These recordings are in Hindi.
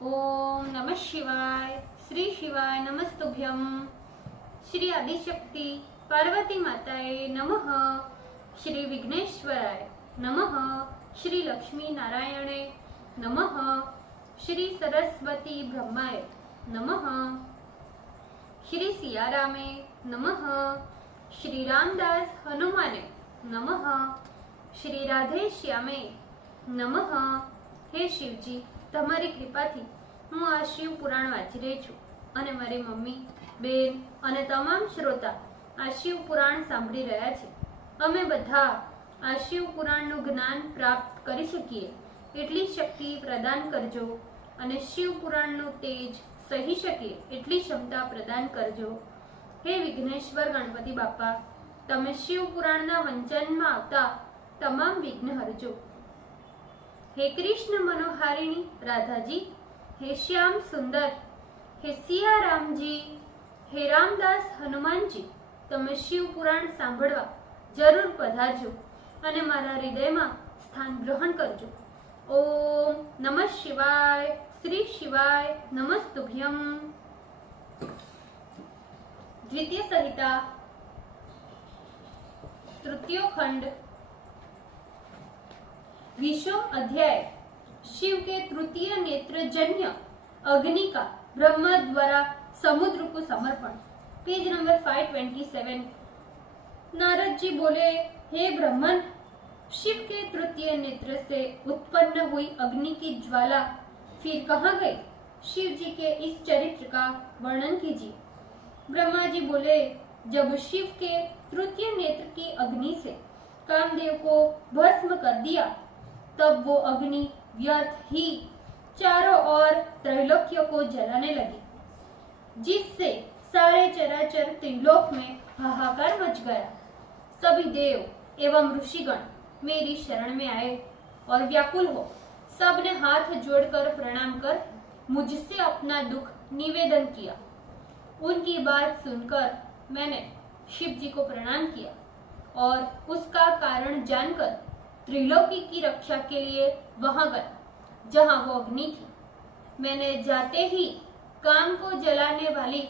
ओम नमः शिवाय। श्री शिवाय नमस्तुभ्यं। श्री आदिशक्ति पार्वती माताए नमः। श्री विघ्नेश्वराय नमः। श्री लक्ष्मी नारायणे नमः। श्री सरस्वती ब्रह्माय नमः। श्री सियारामे नमः। श्री रामदास हनुमाने नमः। श्री राधे श्यामे नमः। हे शिवजी, તમારી કૃપાથી હું આ શિવ પુરાણ વાંચી રહી છું અને મારી મમ્મી, બેન અને તમામ શ્રોતા આ શિવ પુરાણ સાંભળી રહ્યા છે। અમે બધા આ શિવ પુરાણનું જ્ઞાન પ્રાપ્ત કરી શકીએ એટલી શક્તિ પ્રદાન કરજો અને શિવ પુરાણનું તેજ સહી શકીએ એટલી ક્ષમતા પ્રદાન કરજો। હે વિઘ્નેશ્વર ગણપતિ બાપા, તમે શિવ પુરાણના વંચનમાં આવતા તમામ વિઘ્ન હરજો। हे कृष्ण मनोहारिणी राधा जी, हे श्याम सुंदर, हे सिया राम जी, हे रामदास हनुमान जी, तमे शिव पुराण सांभळवा जरूर पधारजो अने मारा हृदयमां स्थान ग्रहण करजो। ओम नमः शिवाय। श्री शिवाय नमस्तुभ्यं। द्वितीय संहिता तृतीय खंड 20वां अध्याय शिव के तृतीय नेत्र जन्य अग्नि का ब्रह्मा द्वारा समुद्र को समर्पण। Page number 527। नारद जी बोले, हे ब्रह्मन, शिव के तृतीय नेत्र से उत्पन्न हुई अग्नि की ज्वाला फिर कहाँ गई? शिव जी के इस चरित्र का वर्णन कीजिए। ब्रह्मा जी बोले, जब शिव के तृतीय नेत्र की अग्नि से कामदेव को भस्म कर दिया तब वो अग्नि व्यर्थ ही चारों ओर त्रैलोक्य को जलाने लगी, जिससे सारे चराचर त्रिलोक में हाहाकार मच गया। सभी देव एवं ऋषिगण मेरी शरण में आए और व्याकुल हो सबने हाथ जोड़कर प्रणाम कर मुझसे अपना दुख निवेदन किया। उनकी बात सुनकर मैंने शिव जी को प्रणाम किया और उसका कारण जानकर त्रिलोकी की रक्षा के लिए वहां गया जहां वो अग्नि थी। मैंने जाते ही काम को जलाने वाली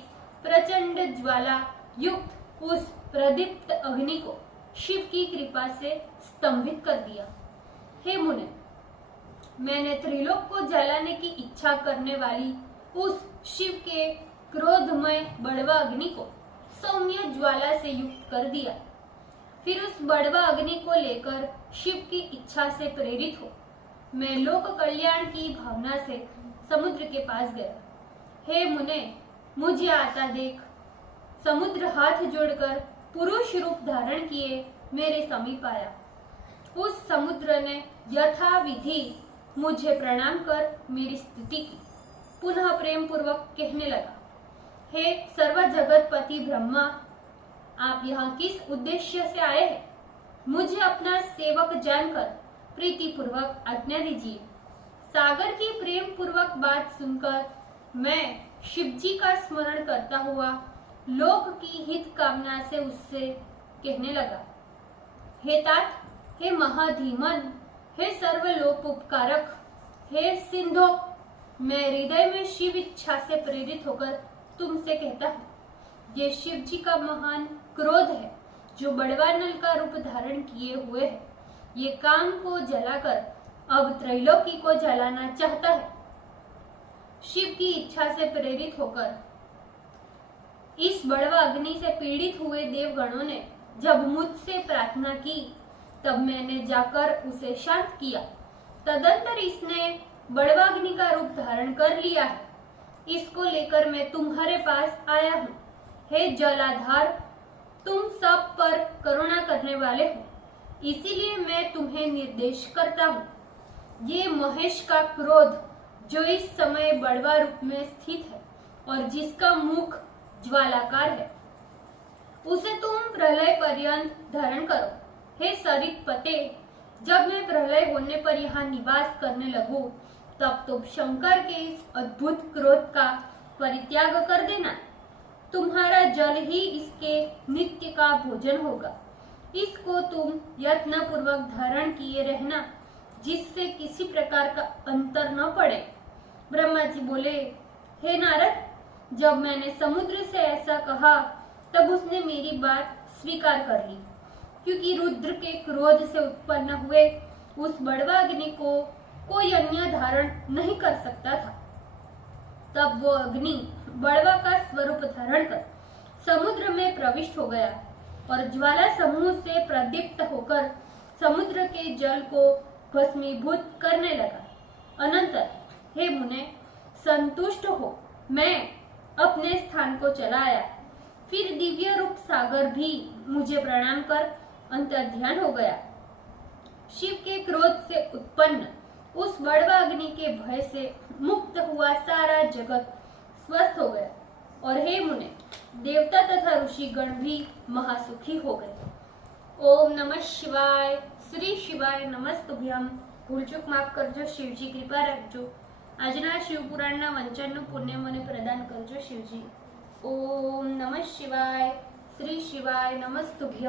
प्रचंड ज्वाला युक्त उस प्रदीप्त अग्नि को शिव की कृपा से स्तंभित कर दिया। हे मुने, मैंने त्रिलोक को जलाने की इच्छा करने वाली उस शिव के क्रोधमय बड़वा अग्नि को सौम्य ज्वाला से युक्त कर दिया। फिर उस बड़वा अग्नि को लेकर शिव की इच्छा से प्रेरित हो मैं लोक कल्याण की भावना से समुद्र के पास गया। हे मुने, मुझे आता देख समुद्र हाथ जोड़कर पुरुष रूप धारण किए मेरे समीप आया। उस समुद्र ने यथा विधि मुझे प्रणाम कर मेरी स्तुति की। पुनः प्रेम पूर्वक कहने लगा, हे सर्व जगतपति ब्रह्मा, आप यहाँ किस उद्देश्य से आए हैं? मुझे अपना सेवक जानकर प्रीति पूर्वक आज्ञा दीजिए। सागर की प्रेम पूर्वक बात सुनकर मैं शिव जी का स्मरण करता हुआ लोक की हित कामना से उससे कहने लगा, हे तात, हे महाधीमन, हे सर्वलोक उपकारक, हे सिंधो, मैं हृदय में शिव इच्छा से प्रेरित होकर तुमसे कहता हूँ, ये शिव जी का महान क्रोध है जो बड़वा नल का रूप धारण किए हुए है। ये काम को जलाकर अब त्रैलोकी को जलाना चाहता है। शिव की इच्छा से प्रेरित होकर इस बड़वा अग्नि से पीड़ित हुए देवगणों ने जब मुझसे प्रार्थना की तब मैंने जाकर उसे शांत किया। तदंतर इसने बड़वा अग्नि का रूप धारण कर लिया है। इसको लेकर मैं तुम्हारे पास आया हूँ। हे जलाधार, तुम सब पर करुणा करने वाले हो, इसीलिए मैं तुम्हें निर्देश करता हूँ। ये महेश का क्रोध जो इस समय बड़वा रूप में स्थित है और जिसका मुख ज्वालाकार है, उसे तुम प्रलय पर्यंत धारण करो। हे सरित पते, जब मैं प्रलय होने पर यहाँ निवास करने लगूं, तब तुम शंकर के इस अद्भुत क्रोध का परित्याग कर देना। तुम्हारा जल ही इसके नित्य का भोजन होगा। इसको तुम यत्न पूर्वक धारण किए रहना, जिससे किसी प्रकार का अंतर न पड़े। ब्रह्मा जी बोले, हे नारद, जब मैंने समुद्र से ऐसा कहा तब उसने मेरी बात स्वीकार कर ली, क्योंकि रुद्र के क्रोध से उत्पन्न हुए उस बड़वाग्नि को कोई अन्य धारण नहीं कर सकता था। तब वो अग्नि बड़वा का स्वरूप धारण कर समुद्र में प्रविष्ट हो गया और ज्वाला समूह से प्रदीप्त होकर समुद्र के जल को भस्मीभूत करने लगा। अनंतर, हे मुने, संतुष्ट हो मैं अपने स्थान को चला आया। फिर दिव्य रूप सागर भी मुझे प्रणाम कर अंतर्ध्यान हो गया। शिव के क्रोध से उत्पन्न उस बड़वाग्नि के भय से मुक्त हुआ सारा जगत स्वस्थ हो गया और हे मुने, देवता तथा ऋषिगण भी महासुखी हो गए। ओम नमः शिवाय। श्री शिवाय नमस्तुभ्यम। भूल चूक माफ करजो शिवजी, कृपा रखजो। આજના શિવપુરાણના વંચનનું પુણ્ય મને પ્રદાન કરજો શિવજી। ઓમ નમઃ શિવાય। શ્રી શિવાય નમસ્તુભ્યમ।